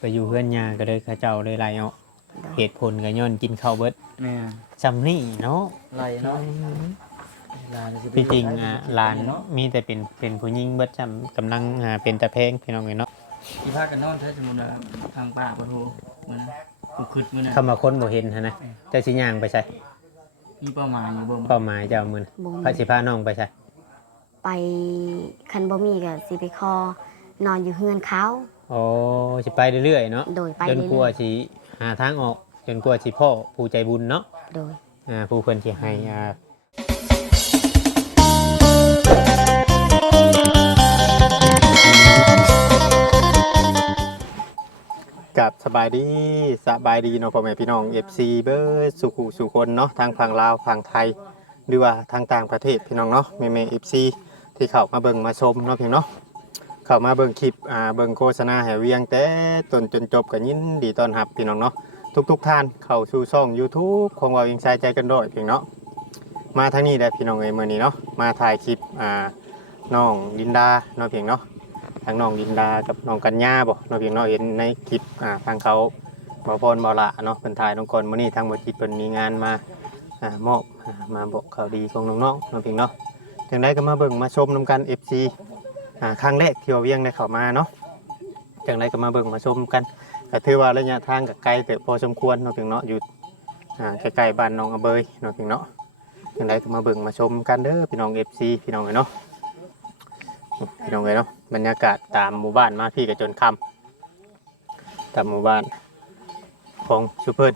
ไปอยู่เพื่อนยาก็เลยเขาเจ้าเลยไล่ออกเหตุผลก็ย้อนกินข้าวเบิดแม่จำนี่เนาะไรเนาะที่จริงหลานมีแต่เป็นผู้หญิงเบิดจำกำลังเป็นตะเพงพี่น้องเนาะที่พากันนอนแท้สมมุติว่าทางป่าบ่โทมื้อนั้นกูคิดมื้อนั้นคำว่าคนบ่เห็นหั่นนะแต่สิย่างไปใช่มีเป้าหมายอยู่บ่เป้าหมายจะเอามื้อพระสิพาน้องไปใช่ไปคันบ่มีก็สิไปคอนอนอยู่เฮือนเขาโอ้สิไปเรื่อยๆเนาะโดยไปจนกลัวสิหาทางออกจนกลัวสิพ่อผู้ใจบุญเนาะโดยผู้เพิ่นสิให้กับสบายดีเนาะพ่อแม่พี่น้อง FC เบิร์ดสุคนเนาะทางฝั่งลาวฝั่งไทยหรือว่าทางต่างประเทศพี่น้องเนาะแม่ FC ที่เข้ามาเบิ่งมาชมเนาะพี่เนาะเข้ามาเบิ่งคลิปเบิ่งโฆษณาให้เวียงแต่ต้นจนจบก็ยินดีต้อนรับพี่น้องเนาะทุกท่านเข้าสู่ช่อง YouTube ของเราเองใจกันด้วยพี่เนาะมาทางนี้ได้พี่น้องเอ้ยมื้อนี้เนาะมาถ่ายคลิปน้องดินดาเนาะพี่เนาะทางน้องดินดากับน้องกัญญาบ่เนาะพี่เนาะเห็นในคลิปทางเขาบ่พรบ่ละเนาะเพิ่นถ่ายน้องคนมื้อนี้ทางบ่จิตเพิ่นมีงานมามอบมาบอกข่าวดีของน้องๆเนาะพี่เนาะจังได๋ก็มาเบิ่งมาชมนํกัน FC ครั้งแรกที่ว่าเวียงได้เข้ามาเนาะจังได๋ก็มาเบิ่งมาชมกันก็ถือว่าระยะทางก็ไกลแต่พอสมควรเนาะพี่เนาะอยู่ใกล้ๆบ้านน้องอเบยเนาะพี่เนาะจังได๋ก็มาเบิ่งมาชมกันเด้อพี่น้อง FC พี่น้องเนาะพี่น้องเนาะบรรยากาศตามหมู่บ้านมาพี่ก็จนค่ำตามหมู่บ้านของชุเพิ่น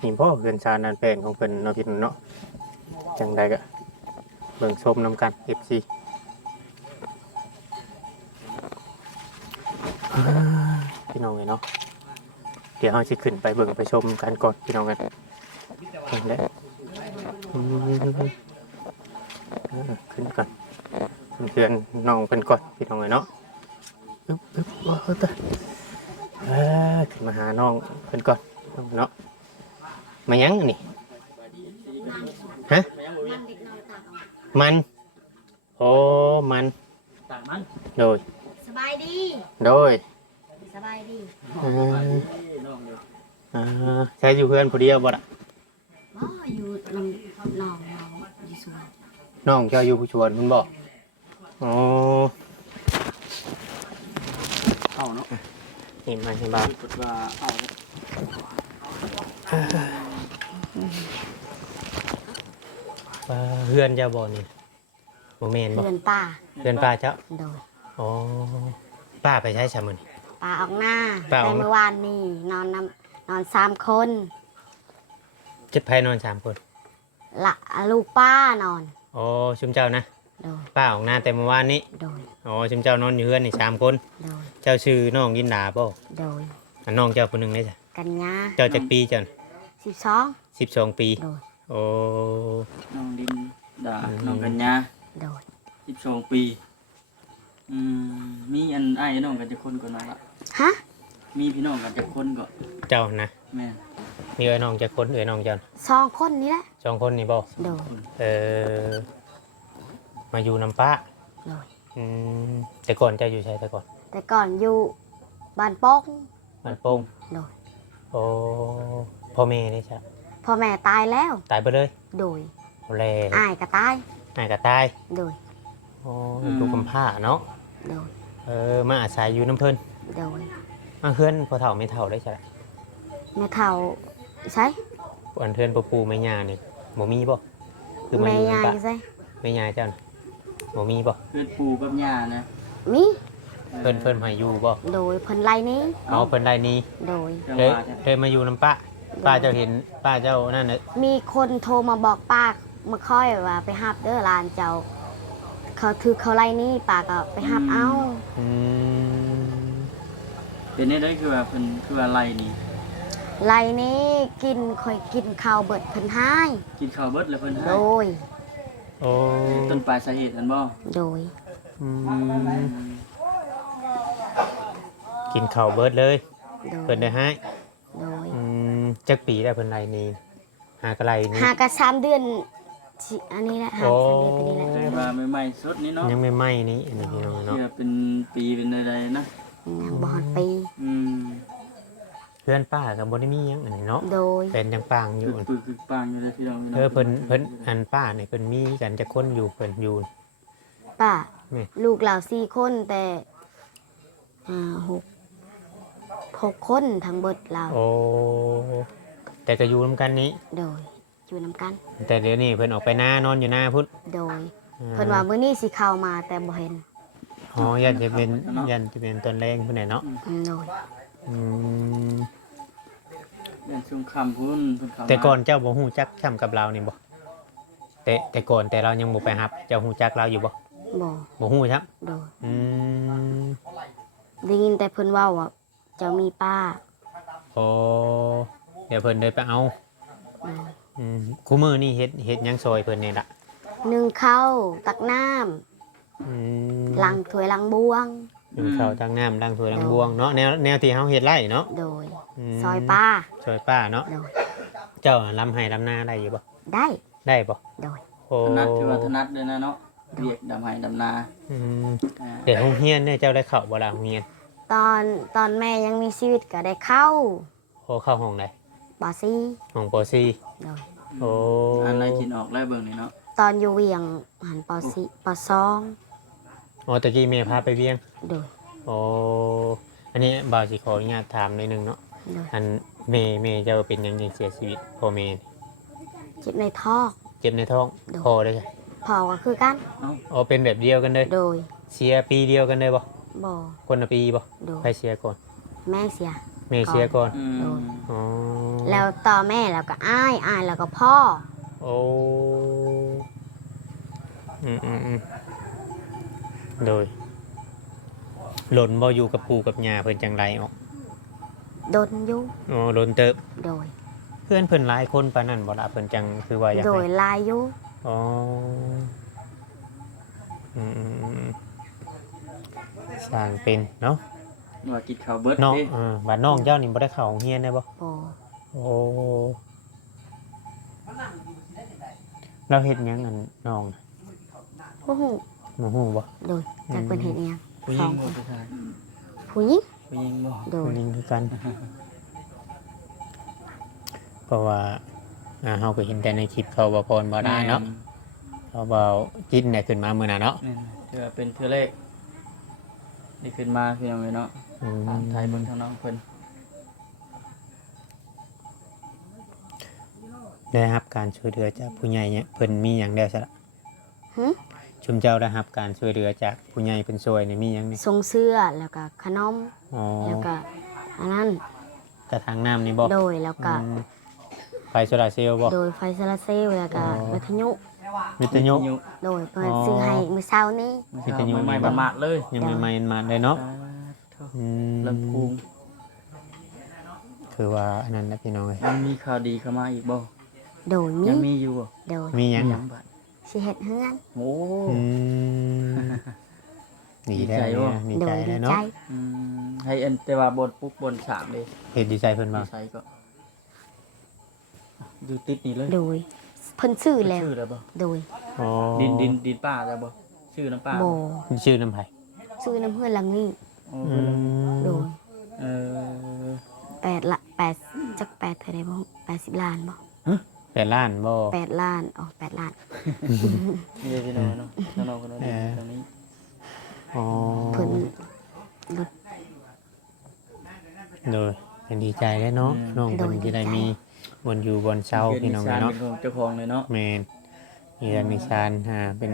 นี่พ่อเฮือนชาญนันแปลงของเพิ่นเนาะพี่น้องเนาะจังได๋ก็เบิ่งชมนำกัน FC พี่น้องเนาะเดี๋ยวเราจะขึ้นไปเบิ่งไปชมกันก่อนพี่น้องกันแล้วขึ้นก่อนเพื่อนน้องเป็นก่อนพี่น้องเนาะปึ๊บว้าวตาขึ้นมาหาน้องเป็นก่อนเนาะมายังนี่ฮะมันโอ้มันโดยสบายดีโดยสบายดีใช้อยู่เพื่อนผู้เดียวบ่ล่ะบ่อยู่น้องอยู่สวนน้องเจ้าอยู่ผู้ชวนคุณบอกอ๋อเอาเนาะนี่มาที่บ้านคิดว่าเอาเพื่อนเจ้าบ่นี่บ่แม่นบ่เพื่อนป้าเจ้าโดยอ๋อป้าไปใช้ชามื้อนี้ป้าออกหน้าแต่เมื่อวานนี่นอน3 คนจะไปนอน3 คนละลูกป้านอนอ๋อชุมเจ้านะโดยป้าออกหน้าแต่เมื่อวานนี้โดยอ๋อชุมเจ้านอนอยู่เฮือนนี่3 คนโดยเจ้าชื่อน้องยินดาบ่โดยน้องเจ้าผู้นึงได้จ้ะกัญญาเจ้าจักปีจ้ะ12 ปีโดยโอ้น้องดินดาน้องกัญญาโดย12 ปีมีอันอ้ายน้องกันจักคนก่อนน้องล่ะฮะมีพี่น้องกันจักคนก็เจ้านะแม่มีน้องจักคนน้องเจ้า2 คนนี่แหละ2 คนนี่บ่โดยมาอยู่น้ำป้าโดยแต่ก่อนเจ้าอยู่ใช่แต่ก่อนอยู่บ้านโป่งโดยโอ้พ่อแม่นี่ใช่พ่อแม่ตายแล้วตายไปเลยโดยแล้วอ้ายก็ตายโดยโอ้ลูกกำพร้าเนาะโดยมาอาศัยอยู่น้ำเพิ่นโดยมาเพื่อนพอเฒ่าไม่เฒ่าได้ใช่ไม่เฒ่าใช่อันเพื่อนปูแม่ย่านี่บ่มีบ่คือแม่ย่าใช่แม่ย่าเจ้าบ่มีบ่เพื่อนปูกับย่านะมีเพิ่นให้อยู่บ่โดยเพิ่นไล่นี้เพิ่นไล่นี้โดยเคยมาอยู่น้ำป้าเจ้าเห็นป้าเจ้านั่นน่ะมีคนโทรมาบอกป้ามาค่อยว่าไปหับเด้อหลานเจ้าเขาไล่นี้ป้าก็ไปหับเอาเป็นได้คือว่าเพิ่นคือว่าไล่นี่ไล่นี้ค่อยกินข้าวเบิดเพิ่นให้กินข้าวเบิดแล้วเพิ่นให้โดยโอ้ต้นปลายสาเหตุอันบ่โดยกินข้าวเบิดเลยเพิ่นได้ให้โดยจักปีแล้วเพิ่นไล่นี้หากะไล่นี้หากะ3 เดือน อันนี้แหละหับสำเร็จอันนี้แหละ แต่ว่าใหม่ๆสุดนี่เนาะ ยังไม่ไหม้นี่อันนี้พี่น้องเนาะ เชื่อเป็นปีเป็นอะไรนะ ยังบ่ฮอดปี อืม เพื่อนป้ากับบ่ได้มีหยังอันนี้เนาะ โดย เป็นยังปางอยู่ คือปังอยู่เลยพี่น้อง เพิ่นอันป้าเนี่ยเพิ่นมีกันจะคนอยู่เพิ่นอยู่ ป้า นี่ ลูกเรา4คนแต่หกคนทั้งเบิดเรา โอ้แต่ก็อยู่นํกันนี้ โดยอยู่นํกัน แต่เดี๋ยวนี้เพิ่นออกไปหน้านอนอยู่หน้าพุ่น โดยเพิ่นว่ามื้อนี้สิเข้ามาแต่บ่เห็น อ๋อยันจะเป็นตอนแรงพุ่นน่ะเนาะ โดย อืม เป็นช่วงค่ำพุ่นเพิ่นเข้ามา แต่ก่อนเจ้าบ่ฮู้จักช้ำกับเรานี่บ่แต่ก่อนแต่เรายังบ่ไปรับเจ้าฮู้จักเราอยู่บ่ บ่ บ่ฮู้ครับ โดย อืม ได้ยินแต่เพิ่นเว้าว่าเจ้ามีป้า โอ้เดี๋ยวเพิ่นเลยไปเอา โดย คู่มือนี่เฮ็ดหยังซอยเพิ่นนี่ล่ะ นึ่งข้าวตักน้ำ อืม ล้างถ้วยล้างบวง นึ่งข้าวตั้งน้ำล้างถ้วยล้างบวงเนาะแนวที่เฮาเฮ็ดไร่เนาะ โดย ม ซอยป้า ซอยป้าเนาะ โดย เจ้าลำไห้ลำนาได้อยู่บ่ ได้ ได้บ่ โดย โอ้ ถนัดถือว่าถนัดเลยนะเนาะเรียกดำไห้ดำนา อืม อ่า เด็กโรงเรียนเนี่ยเจ้าได้เข้าบ่ล่ะโรงเรียน ตอนแม่ยังมีชีวิตก็ได้เข้า โอ้เข้าห้องใด บอซี่ ห้องป .4 โดย โอ้ อันไหนกินออกแล้วเบิ่งนี่เนาะ ตอนอยู่เวียงหันปอซี่ปอซอง อ๋อตะกี้แม่พาไปเวียง โดย โอ้อันนี้บ่าวสิขออนุญาตถามหน่อยหนึงเนาะ โดย อันแม่เจ้าเป็นหยังจึงเสียชีวิตพ่อแม่นี่ เจ็บในท้อง เจ็บในท้อง โดย พอเลยจ้ะ พอก็คือกัน อ๋อเป็นแบบเดียวกันเลย โดย เสียปีเดียวกันเลยบ่ บ่ คนละปีบ่ โดย ใครเสียก่อน แม่เสีย แม่เสียก่อน อืม อ๋อ แล้วต่อแม่แล้วก็อ้ายแล้วก็พ่อ โอ้อืมโดยหล่นบ่อยู่กับปู่กับย่าเพิ่นจังไรออก ดนอยู่ อ๋อหล่นเติบ โดย เพื่อนเพิ่นหลายคนปานนั้นบ่ล่ะเพิ่นจังคือว่าอยาก โดย ให้ ลายอยู่ อ๋ออืมสร้างเป็นเนาะ ว่ากินข้าวเบิด น้อง เด้ บัดน้องเจ้านี่บ่ได้เข้าโรงเรียนได้บ่ บ่ โอ้เราเฮ็ดหยังอันน้องน่ะ ผู้หู บ่ฮู้บ่ โดยจากเป็นเห็นยัง ผู้ห ส ญิ อง ง บ่ คน ผู้ชาย ผู้หญิง ผู้หญิงบ่ โดย คนนึงคือกัน เพราะว่าเฮาก็เห็นแต่ในคลิปเขาบ่พรบ่ได้เนาะเขาบ่กินเนี่ยขึ้นมามื้อน่ะเนาะ แม่นถือว่าเป็นเทื่อแรกนี่ขึ้นมาคือยังไงเนาะ อืม ไทยเบิ่งทางน้องเพิ่น ได้รับการช่วยเหลือจากผู้ใหญ่เนี่ยเพิ่นมีหยังได้ซะละ หึ ชุมเจ้าได้รับการช่วยเหลือจากผู้ใหญ่เพิ่นช่วยนี่มีหยังนี่ ทรงเสื้อแล้วก็ขนม อ๋อ แล้วก็อันนั้น กระถางน้ำนี่บ่ โดยแล้วก็ อืมไฟโซลาร์เซลล์บ่ โดยไฟโซลาร์เซลล์แล้วก็ อ๋อ วิทยุ วิทยุ โดยเพิ่นซื้อให้มื้อเช้านี้ วิทยุ ใหม่ๆมาดๆเลย ยังใหม่ๆมาเลยเนาะ อ่าเท่า อืม ลำพูง คือว่าอันนั้นนะพี่น้องเอ้ย มันมีข่าวดีเข้ามาอีกบ่ โดยมี ยังมีอยู่บ่ โดย มีหยัง ยังบัด สิเฮ็ดเฮือน โอ้ อืมดีใจ ดีใจบ่ ดี โด ใจ ย เล ดี ย ใจ เนาะ อืมให้อันแต่ว่าบนปุ๊บบนสามเลย เฮ็ดดีใจเพิ่น ดี บ่า ไซก็อยู่ติดนี่เลย โดยเพิ่นซื้อแล้ว ชื่อแล้วบ่ โดย อ๋อ ดินป้าแล้วบ่ชื่อน้ำป้า บ่ ชื่อน้ำไผ ซื้อน้ำเฮือนหลังนี้ โอ้ อืม โดย เออ 8จัก8เท่าใดบ่80ล้านบ่ แต่ล้านบ่ 8ล้านอ๋อ8ล้าน นี่พี่น้องเนาะน้องคนนั้นตรงนี้ อ๋อ เพิ่นรถ โดยเป็นดีใจเลยเนาะน้องเพิ่น โดย สิได้ ดีใจ มีบนอยู่บนเช้าพี่น้อง ชา เนาะ เป็นของเจ้าของเลยเนาะ แม่นมีเรือนมีชานเป็น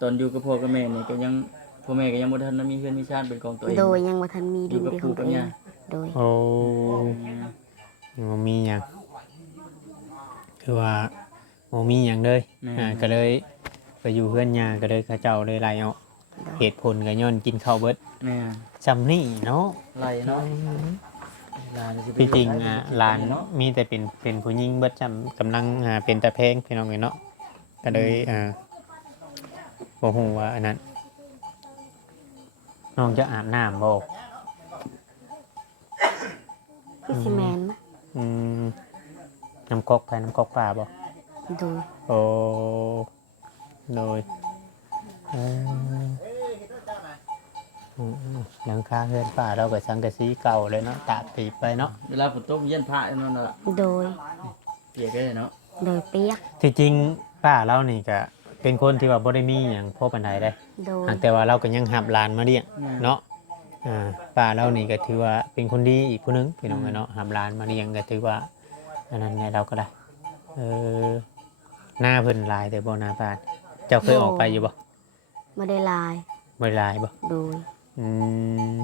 ตอนอยู่กับพ่อกับแม่นี่ก็ยังพ่อแม่ก็ยังบ่ทันมีเพื่อนมีชาติเป็นของตัวเอง โดยยังบ่ทันมีดิน อยู่กับ เป็นข ปู่ อง กั ตั บ วเอง ย่า โดย โอ้ยังบ่มีหยังคือว่าบ่มีหยังเลยก็เลยไปอยู่เพื่อนยาก็เลยเขาเจ้าเลยไล่ออก โดย เหตุผลก็ย้อนกินข้าวเบิด แม่ จำนี่เนาะ ไล่เนาะหลานสิไป พี่จริง อยู่ หลานมีแต่เป็นผู้หญิงเบิดจำกำลังเป็นตะเพงพี่น้องเนาะก็เลยบ่ฮู้ว่าอันนั้นน้องจะอาบน้ำบ่ คือสิแม่นนะ อืมน้ำก๊อกไปน้ำก๊อกป่าบ่ โ โดย โอ้โดยเออหลังคาเฮือนป่าเราก็สังกะสีเก่าเลยเนาะตากตีบไปเนาะ เวลาฝนตกเย็นพระนั่นน่ะ โดย เปียกได้เนาะ โดยเปียก ที่จริงป้าเรานี่ก็เป็นคนที่ว่าบ่ได้มีหยังพอปานใดได้ โดย หากแต่ว่าเราก็ยังหับหลานมาเลี้ยงเนาะป้าเรานี่ก็ถือว่าเป็นคนดีอีกผู้หนึงพี่น้องเนาะหับหลานมาเลี้ยงก็ถือว่าอันนั้นในเราก็ได้หน้าเพิ่นหลายแต่บ่หน้าบ้านเจ้าเคยออกไปอยู่บ่ ไม่ได้ลาย บ่ได้หลายบ่ โดย อืม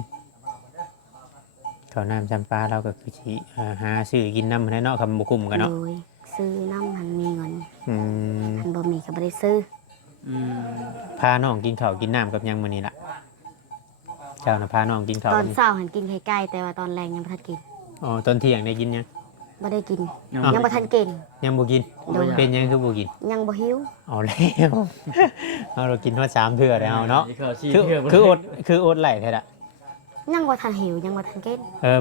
ข้าวน้ำจำปาเราก็คือสิหาซื้อกินน้ำให้เนาะคำบ่กุ้มกัน โด เนาะ ยซื้อน้ำหันมีเงิน อืม หันบ่มีก็บ่ได้ซื้อ อืม พาน้องกินข้าวกินน้ำกับหยังมื้อนี้ล่ะเจ้าน่ะพาน้องกินข้าว ตอนเช้าหันกินไข่ไก่แต่ว่าตอนแรงยังบ่ทันกิน อ๋อตอนเที่ยงได้กินยัง บ่ได้กิน อ้าว ยังบ่ทันกิน ยังบ่กิน โดย เป็นยังคือบ่กิน ยังบ่หิว เอาแล้วเอาเรากินว่า3เทื่อแล้วเนาะ ข้าวชี คืออดไหลแท้ละ ยังบ่ทันหิวยังบ่ทันกิน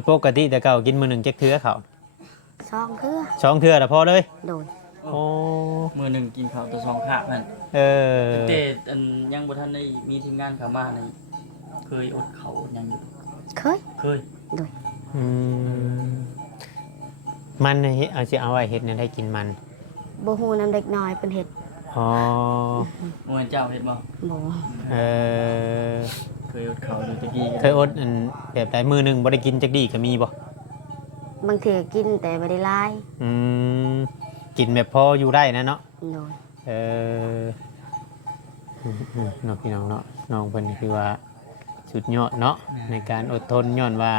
ปกติแต่เก่ากินมื้อหนึงจักเทื่อเขา ซองเพื่อ 2เทื่อแล้วพอเลย โดย โอ้ มื้อหนึงกินข้าวแต่2คาบนั่น เออ แต่อันยังบ่ทันได้มีทีมงานเข้ามานี่เคยอดข้าวยังอยู่ เคย เคย โดย อืมมันน่ะเฮ็ดเอาสิเอาไว้เฮ็ดเนี่ยได้กินมัน บ่ฮู้นำเด็กน้อยเพิ่นเฮ็ด อ๋อ เมื่อเจ้าเฮ็ดบ่ บ่ เออ เคยอดข้าวอยู่ตะกี้ เคยอดอันแบบใดมื้อหนึงบ่ได้กินจักดีก็มีบ่ บางทีก็กินแต่บ่ได้หลาย อืมกินแบบพออยู่ได้นะเนาะ โดย เออน้องพี่น้องเนาะน้องเพิ่นคือว่าสุดยอดเนาะในการอดทนย้อนว่า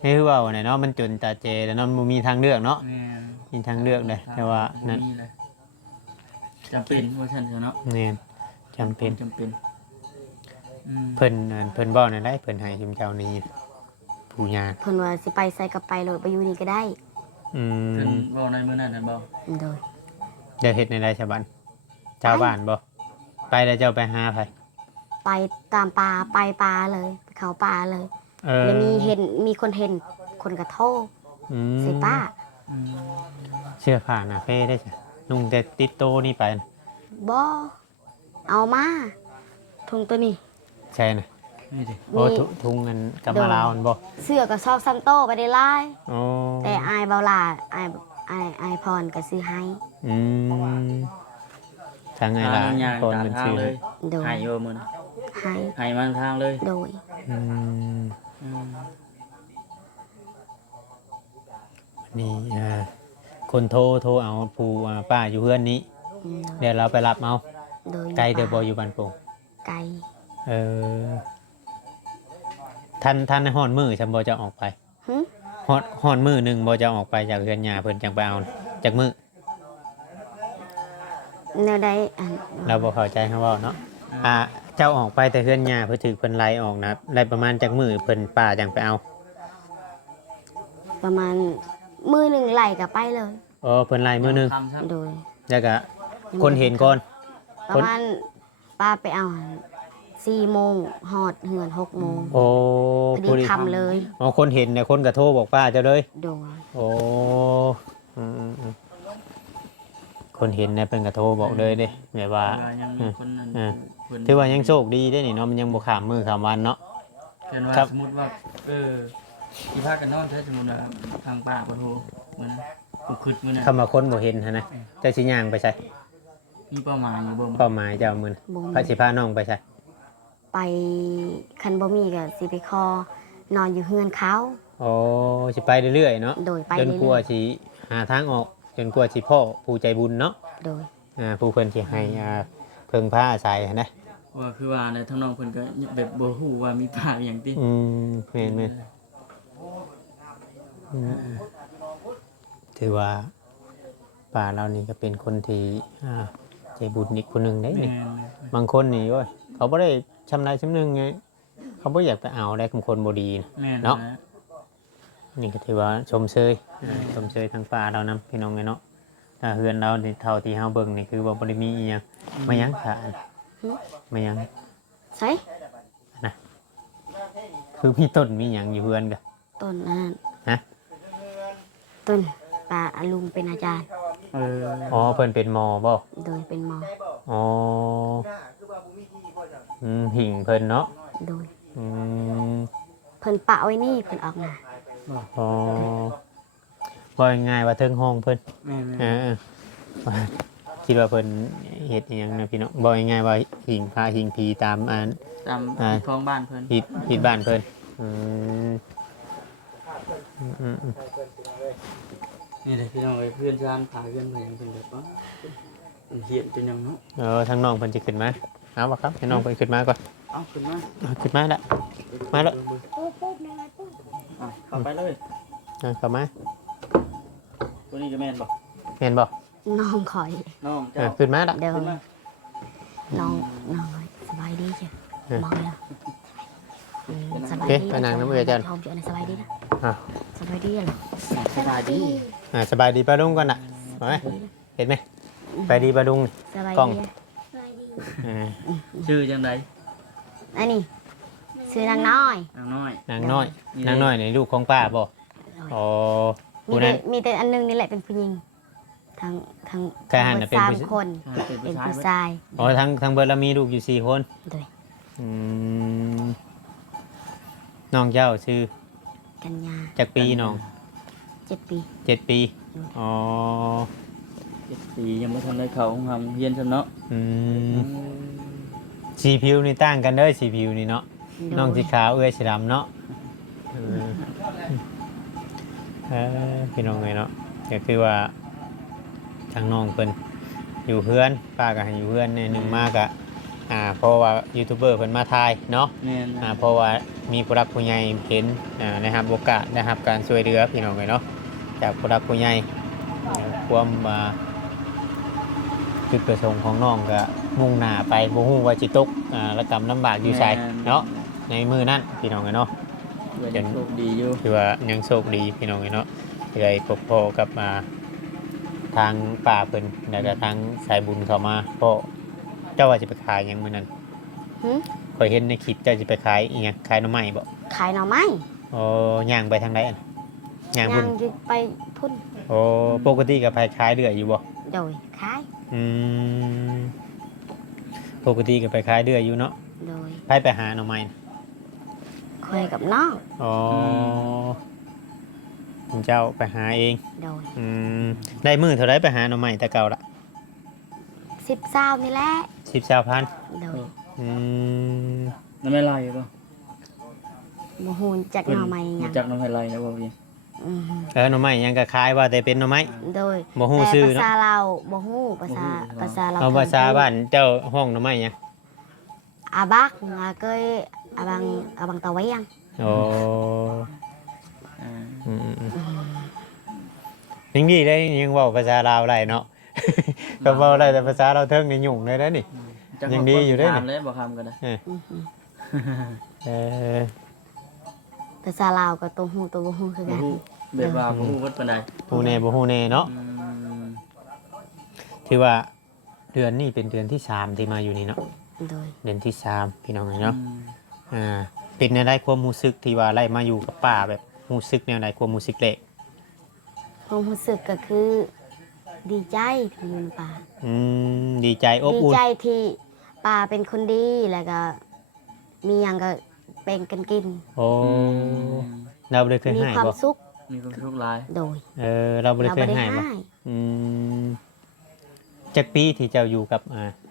ให้คือว่าเนี่ยเนาะมันจนตาเจแล้วเนาะมันมีทางเลือกเนาะ แม่ มีทางเลือกเลยแต่ว่านั่น บ่มีเลยจำเป็นว่าซั่นเถอะเนาะ เนี่ยจำเป็น จำเป็นอืม เพิ่นบอกนั่นได้เพิ่นให้ชิมเจ้านี้ผู้ญาติ เพิ่นว่าสิไปไสก็ไปโลดไปอยู่นี่ก็ได้ อื เพิ่น ม เว้าในมื้อนั้นนั่นบ่ โดย เดี๋ยวเฮ็ดในไรชาวบ้านชาวบ้านบ่ไปแล้วเจ้าไปหาไผ ไปตามป่าไปป่าเลยไปเขาป่าเลย เออ แล้วมีคนเห็นคนกระโทษ อืม ใส่ป้า อืม เสื้อผ้าหน้าเฟ่ได้จ้ะนุ่งแต่ติดโตนี่ไปนะ บ่เอามาทุงตัวนี้ ใช่นะ นี่ดิ โอ้ นี่ ทุงกันกำมะลาวมันบ่ เสื้อกับซอกซัมโตไปได้หลาย โอ้ แต่อายเบาหลาอายพรก็ซื้อให้ อืมทางไงล่ะ ทางย่าง คน ตาม เป็น ทาง ชื่อ เลย โดย ให้อยู่มื้อนั้น ให้ ให้มาทางเลย โดย อืม อืม นี่คนโทรเอาผู้ป้าอยู่เพื่อนนี้ อืม เดี๋ยวเราไปรับเอา โดย ไกลเดี๋ยวบอยู่บ้านโป่ง ไกล เออท่านในห้อนมือฉันบอจะออกไป หึ ห้อนมือหนึ่งบอจะออกไปจากเรือนยาเพิ่นจังไปเอาจากมือ แนวใดเราบอเข้าใจเขาเว่าเนาะเจ้าออกไปแต่เรือนยาเพื่อถือเพิ่นไล่ออกนะไล่ประมาณจากมือเพิ่นป้าจังไปเอา ประมาณมือหนึ่งไหลกับไปเลย อ๋อเพิ่นไล่มือหนึ่ง ทำครับ โดย แล้วก็คนเห็นก่อน ประมาณป้าไปเอา4 โมงหอดเหือน6 โมง โอ้ พอดี ผู้ดี ทำเลย อ๋อคนเห็นเนี่ยคนกระโทรบอกป้าเจ้าเลย โดย โอ้อืมคนเห็นเนี่ยเป็นกระโทรบอกเลยเด้แบบว่า เวลายังมีคนนั้น อืม เพิ่น ถือว่ายังโชคดีได้นี่เนาะมันยังบ่ขามมือขามวันเนาะ เกินว่า ครับ สมมุติว่าที่พากันนอนถ้าสมมุติว่าทางป่าบ่โทรมื้อนั้นกูคิดมื้อนั้น คำว่าคนบ่เห็นหั้นนะเจ้าสิย่างไปใช่ มีเป้าหมายอยู่บ่ เป้าหมายเจ้ามื้อนะ บ่มี พระสิพาน้องไปใช่ ไปคันบ่มีก็สิไปคอนอนอยู่เฮือนเขา โอ้สิไปเรื่อยๆเนาะ โดยไป จน เรื่ กลัว อย สิหาทางออกจนกลัวสิพ่อผู้ใจบุญเนาะ ๆโดย ผู้เพิ่นสิให้เพิ่งพาอาศัยหั้นนะ ว่าคือว่าในทั้งน้องเพิ่นก็แบบบ่ฮู้ว่ามีป่าอหย่างติ อืมแม่นถือว่าป้าเรานี่ก็เป็นคนที่ใจบุญอีกคนหนึงได้ แม่ นี่ น บางคนนี่โอ้ยเขาบ่ได้ชำนาญชำนึงไงเขาบ่อยากไปเอาได้กับคนบ่ดีนะ แม่น เนาะ นี่ก็ถือว่าชมเชยชมเชยทางป่าเรานำพี่น้องไงเนาะถ้าเฮือนเรานี่เท่าที่เฮาเบิ่งนี่คือว่าบ่ได้มีอีหยังมายังขาดมายัง ใส่ คือมีต้นมีหยังอยู่เฮือนกะ ต้นนั้น ฮะ ต้นป้าอาลุงเป็นอาจารย์ อ๋อเพิ่นเป็นหมอบ่ โดยเป็นหมอ อ๋อหิ่งเพิ่นเนาะ โดย อืม เพิ่นปะไว้นี่เพิ่นออกมา อ๋อบ่ง่ายๆว่าเทิงห้องเพิ่น แม่น เออคิดว่าเพิ่นเฮ็ดอิหยังนะพี่น้องบ่ง่ายๆว่าหิ่งพระหิ่งผีตามอัน ตามท้องบ้านเพิ่น ฮิตบ้านเพิ่นอืม นี่แหละพี่น้องเอ้ยเพื่อนชานพาเพื่อนไปยังเป็นแบบว่าเหียนเป็นยังเนาะ ทางน้องเพิ่นสิขึ้นมาเอาบ่ครับให้น้องเพิ่นขึ้นมาก่อน เอาขึ้นมา ขึ้นมาละมาแล้ว เข้าไปเลย เข้ามา ตัวนี้จะแม่นบ่ แม่นบ่ น้องข่อย น้องเจ้า ขึ้นมาละ เดิน ขึ้นมา น้องสบายดีจ้ะมองแล้วสบาย โอเค ดี ไปนั่งน้ำเอื้อจัน ชมเจอในสบายดีนะ อ่ะ สบายดีเหรอ สบายดี สบายดีป้าลุงก่อนน่ะเอาไหมเห็นไหมไปดีป้าลุง สบาย กล้อง ดี อ่า ชื่อจังได อันนี้ซื้อนางน้อย นางน้อย นางน้อยนางน้อยในลูกของป้าบ่อ๋อ มี ผู้ แต่ นั้น มีแต่อันนึงนี่แหละเป็นผู้หญิงทั้ง ใครหันน่ะเป็น สาม ผู้ คน เป็น เป็น ผู้ชาย ผู้ชาย อ๋อทั้งเบิดแล้วมีลูกอยู่4คน โดย อืมน้องเจ้าชื่อ กันยา จักปีน้อง 7 ปี 7 ปีอ๋อ ปียังไม่ทันได้เข้าห้องทำเฮียนซะเนาะ อืมสีผิวนี่ต่างกันเด้อสีผิวนี่เนาะ น้องสีขาวเอื้อยสีดำเนาะพี่น้องไงเนาะก็คือว่าทางน้องเพิ่นอยู่เพื่อนป้าก็ให้อยู่เพื่อนในหนึ่งมากอะเพราะว่ายูทูบเบอร์เพิ่นมาถ่ายเนาะ แม่น เพราะว่ามีผู้รักผู้ใหญ่เห็นนะครับโอกาสนะครับการช่วยเหลือพี่น้องไงเนาะจากผู้รักผู้ใหญ่ความจุดประสงค์ของน้องก็มุ่งหน้าไปบ่ฮู้ว่าจิตกระกำลำบากอยู่ไสเนาะในมือนั้นพี่น้องไงเนาะ ยังโชคดีอยู่ คือว่ายังโชคดีพี่น้องเนาะที่ได้พบพ่อกับทางป่าเพิ่นแล้วก็ทางสายบุญเข้ามาเพราะเจ้าว่าจะไปขายหยังมื้อนั้น หึ ข่อยเห็นในคลิปเจ้าจะไปขายอีหยังขายหน่อไม้บ่ ขายหน่อไม้ อ๋อย่างไปทางใดอะย่างพุ่น จะไปพุ่น โอ้ปกติก็ไปขายเรื่อยอยู่บ่ โดยขาย อืมปกติก็ไปขายเรื่อยอยู่เนาะ โดย ไปหาหน่อไม้น่ะ คุยกับน้อง อ๋อคุณเจ้าไปหาเอง โดย อืมได้มื้อเท่าไรไปหาหน่อไม้แต่เก่าละ 10 ซาวนี่แหละ 10,000 โดย อืม น้ำไม่ไหลป่ะ บ่ฮู้จักหน่อไม้หยัง จักน้ำไม่ไหลนะบ่พี่ อือฮึ หน่อไม้ยังก็คล้ายว่าแต่เป็นหน่อไม้ โดย บ่ฮู้ แต่ ชื่อ ภา เนาะ ษาเราวบ่ฮู้ภาษาเราว เอาภาษาบ้านเจ้าห้องหน่อไม้ยัง อาบักเคยอาบังตะเวียง โอ้ อ่า อืมยังดีได้ยังเว้าภาษาลาวได้เนาะ ก็เว้าได้แต่ภาษาเราวเทิงนี่ยุ่งเลยนะนี่ ยังดีอยู่เด้อ ถามเลยบ่คำกันนะ อือฮึ เออ ภาษาลาวกับตัวฮู้ตัวบ่ฮู้คือกัน แบบว่าบ่ฮู้วัดปานใด ฮู้แน่บ่ฮู้แน่เนาะ อืม ถือว่าเดือนนี้เป็นเดือนที่3ที่มาอยู่นี่เนาะ โดย เดือนที่3พี่น้องเนาะเป็นแนวใดความรู้สึกที่ว่าไล่มาอยู่กับป้าแบบรู้สึกแนวใดความรู้สึกแรก ความรู้สึกก็คือดีใจที่อยู่ในป่า ดีใจอบ ดี อุ่น ใจที่ป่าเป็นคนดีแล้วก็มีหยังก็แบ่งกันกิน โอ้เราบ่ได้เคย มี ให้ ความ บ่ สุข มีความทุกข์หลาย โดย เราบ่ได้ เรา เค บ่ ย ได้ ให้บ่ ให้ อืมจักปีที่เจ้าอยู่กับ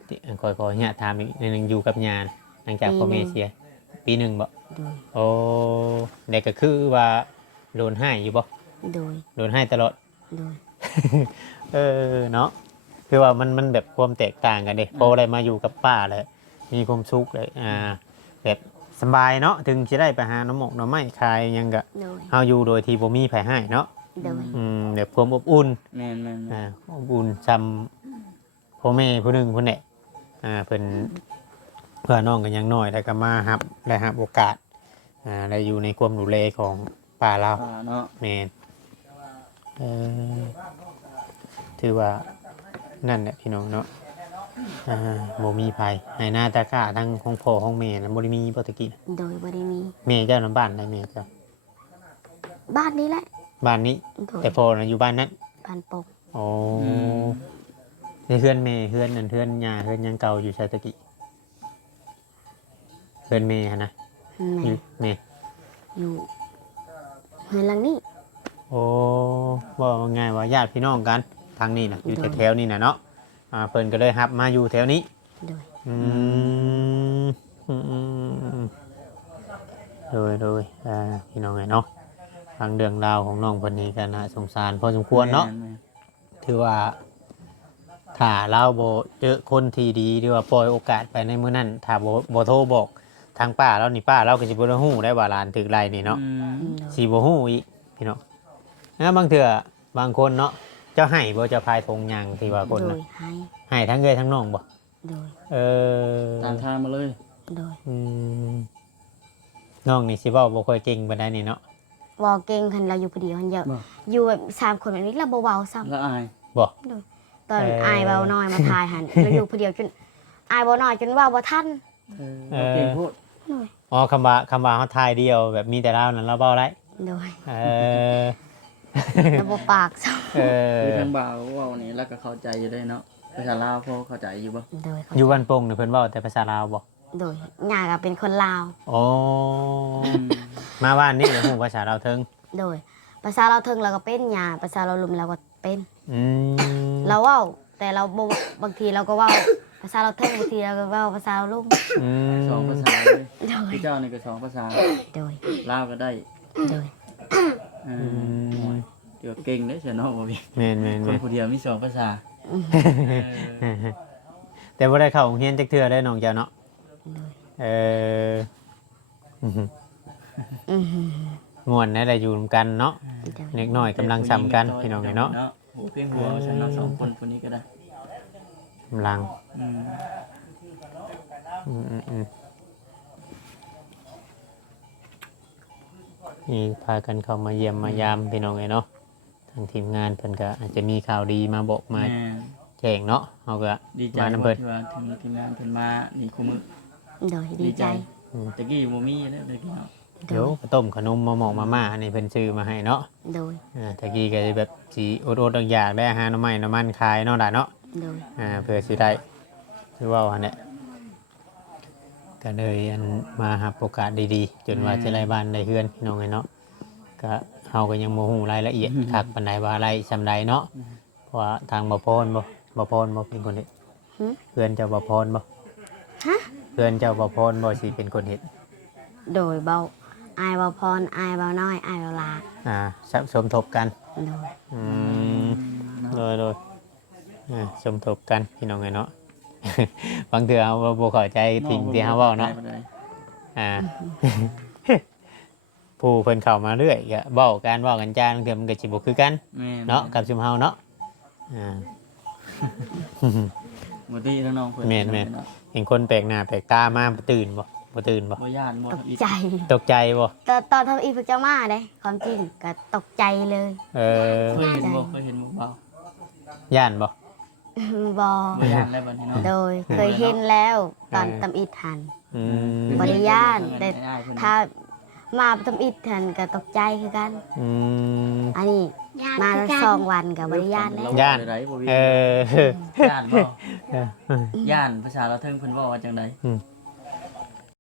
ที่ขอเนี่ยถามอีกนิดนึงอยู่กับญาณหลังจากพ่อแม่เสียปีหนึ่งบ่ โดย โอ้เด็กก็คือว่าโดนให้อยู่บ่ โดย โดนให้ตลอด โดย เนาะคือว่ามันแบบความแตกต่างกันเด้พอได้มาอยู่กับป้าเลยมีความสุขเลยแบบสบายเนาะถึงจะได้ไปหาน้ำหมกน้ำไม้คายหยังก็ โดย เฮาอยู่โดยที่บ่มีไผให้เนาะ โดย แบบความอบอุ่น แม่น อบอุ่นจำพ่อแม่ผู้หนึ่งผู้แหน่เพิ่นเพื่อน้องกันยังน้อยแล้วก็มารับได้รับโอกาสได้อยู่ในความดูแลของป่าเรา ป่าเนาะ แม่นถือว่านั่นแหละพี่น้องเนาะบ่มีภัยให้หน้าตาก้าทั้งของพ่อของแม่แล้วบ่ได้มีบ่ตะกี้ โดยบ่ได้มี แม่เจ้านำบ้านได้แม่เจ้า บ้านนี้แหละ บ้านนี้ โดย แต่พ่อน่ะอยู่บ้านนั้น บ้านปก โอ้ในเฮือนแม่เฮือนนั่นเฮือนย่าเฮือนหยังเก่าอยู่ไสตะกี้เฮือนแม่หั่นนะ แม่ แม่ อยู่เฮือนหลังนี้ โอ้บ่ว่าง่ายว่าญาติพี่น้องกันทางนี้น่ะอยู่แถวๆนี้น่ะเนาะเพิ่นก็เลยรับมาอยู่แถวนี้ โดย อืมอืมอืมอืมโดยพี่น้องไงเนาะฟังเรื่องราวของน้องคนนี้กันนะสงสารพอสมควรเนาะ แม่ ถือว่าถ้าเราโบเจอคนที่ดีหรือว่าปล่อยโอกาสไปในมื้อนั้นถ้าโบโทรบอกทางป้าเรานี่ป้าเราก็สิบ่ได้ฮู้ได้ว่าหลานถึกไรนี่เนาะ อืม โดย สิบ่ฮู้อีกพี่น้องนะบางเทื่อบางคนเนาะเจ้าให้บ่เจ้าพายธงยางที่ว่าคน โด น่ะ ยให้ ให้ทั้งเอ้ยทั้งน้องบ่ โดย เออ ตามทางมาเลย โดย อืมน้องนี่สิเว้าบ่ค่อยเก่งปานใดนี่เนาะ วอเก่งคันเราอยู่ผู้เดียวคันเยอะ บ่ อยู่แบบ3คนแบบนี้เราบ่เว้าซ้ำ แล้วอาย บ่ ตอน เออ อายเบาน้อยมาทายหัน เราอยู่ผู้เดียวจนอายเบาน้อยจนเว่าบ่ทัน เราเก่งโพด อ๋อคำว่าเฮาทายเดียวแบบมีแต่เรานั้นเราเว้าได้ โดย เออ เราบ่ปากซ้ เออ คือทางบ่าวเว่านี่แล้วก็เข้าใจอยู่ได้เนาะภาษาลาวพอเข้าใจอยู่บ่ ำโดยเขา อยู่บ้านโป่งเนี่ยเพิ่นเว้าแต่ภาษาลาวบ่ โดยย่าก็เป็นคนลาว โอ้มาบ้านนี่เดี๋ยวฮู้ภาษาลาวเทิง โดยภาษาเราวเทิงเราก็เป็นย่าภาษาเราลุมเราก็เป็น อืม เราเว้าแต่เราบ่บางทีเราก็เว้าภาษาเราวเทิงบางทีเราก็เว้าภาษาเราวลุม อืม สองภาษาเลย โดย พี่เจ้านี่ก็สองภาษา โดย ลาวก็ได้ โดย เออเดี๋ยวเก่งเด้อเสียเนาะบ่พี่ แม่นแม่น ค แม่ น น ผู้เดียวมีสองภาษา แต่บ่ได้เข้าโรงเรียนจักเทื่อได้น้องเจ้าเนาะ โดย เอออื้อหือ อือหือ ม่วนได้อยู่นำกันเนาะ โดย เล็กน้อยกำลังซ้ำกันพี่น้องเนาะ โอ้เพียงหัวฉันเนาะสองคนคนนี้ก็ได้ กำลัง อืม อืมนี่พากันเข้ามาเยี่ยมมายามพี่น้องไงเนาะทางทีมงานเพิ่นก็อาจจะมีข่าวดีมาบอกมา แม่ แจ้งเนาะเฮาก็ ดีใจ มา ว่า นำเพิ่น ที่ว่าถึงทีมงานเพิ่นมานี่คุมือ โดยดีใจ ตะกี้บ่มีเด้อตะกี้เนาะ โด เดี๋ยวย ข้าวต้มขนมมาหมอกมาม่าอันนี้เพิ่นซื้อมาให้เนาะ โดย ตะกี้ก็จะแบบสีอดๆอยากๆได้อาหารน้ำมันน้ำมันขายเนาะล่ะเนาะ โดย เพื่อสิได้คือว่าอันเนี้ยก็เลยอันมาหาโอกาสดีๆ จนว่าจะไล่บ้านได้เฮือนพี่น้องไงเนาะก็เฮาก็ยังโมหูรายละเอียดคักปานใดว่าอะไรซำใดเนาะเพราะว่าทางบ่พรบ่เป็นคนเฮ็ดเพื่อนเจ้าบ่พรบ่ ฮะ เพื่อนเจ้าบ่พรบ่สิเป็นคนเฮ็ด โดยเบาอายเบาพรอายเบาน้อยอายเบาลา สมทบกัน โดย อืมโดยสมทบกันพี่น้องไงเนาะ บางเทื่อเราบ่เข้าใจสิ่งที่เฮาเว้าเนาะอ่า ผู้เพิ่นเข้ามาเรื่อยก็เว้ากันจ้าบางเทื่อมันก็สิบ่คือกันเนาะกับชุมเฮาเนาะอ่า บ่ดีทั้งน้องเพิ่น แม่น เห็นคนแปลกหน้าแปลกตามาบ่ตื่นบ่ บ่ย่านบ่ ตกใจ ตกใจบ่ ตอนทำอีพึกจะมาเลยความจริงก็ตกใจเลย เออ เคยเห็นบ่เบา บย่านบ่บ่ย่านแล้วบัดนี้เนาะ โดยเคยเห็นแล้วตอนทำอีทัน อืม บ่ได้ย่านแต่ ถ้ามาทำอีทันก็ตกใจคือกัน อืม อันนี้มาแล้ว2 วันกับบริยานแล้ว ย่าน ได้บ่ เออ ย่านบ่ย่านภาษาเราเทิงเพิ่นเว้าว่าจังได๋